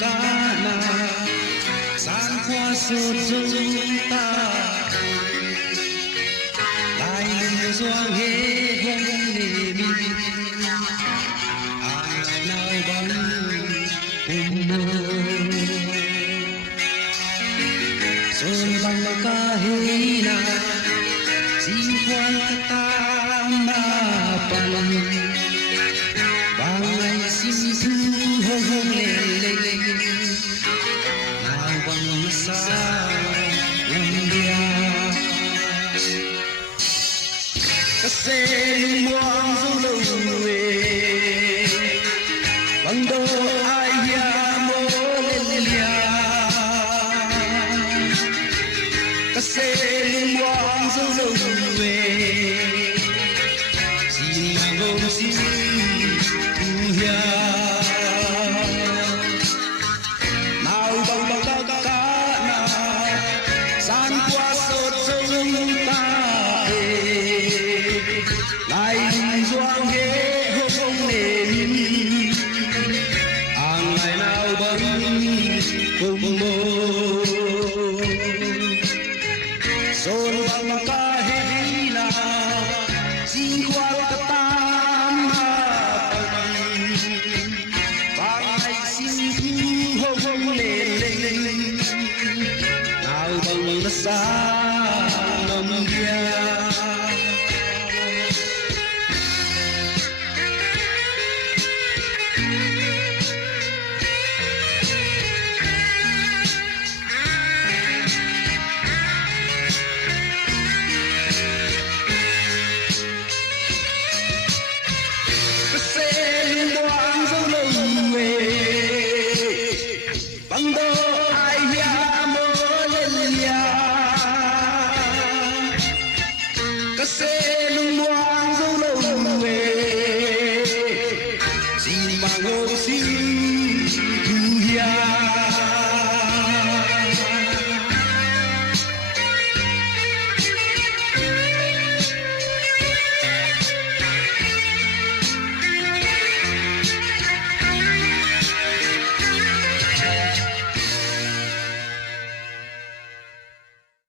ca na san khoa sụt dung ta lại lưng doang hê hông nề mi ai nào bằng cùng mơ rồi bằng ca hê na xin quan ta ma bằng bằng ngày xin thu hông hông lê lê nào bằng xa lòng bia các xe muang du lâu về bằng đôi ai ya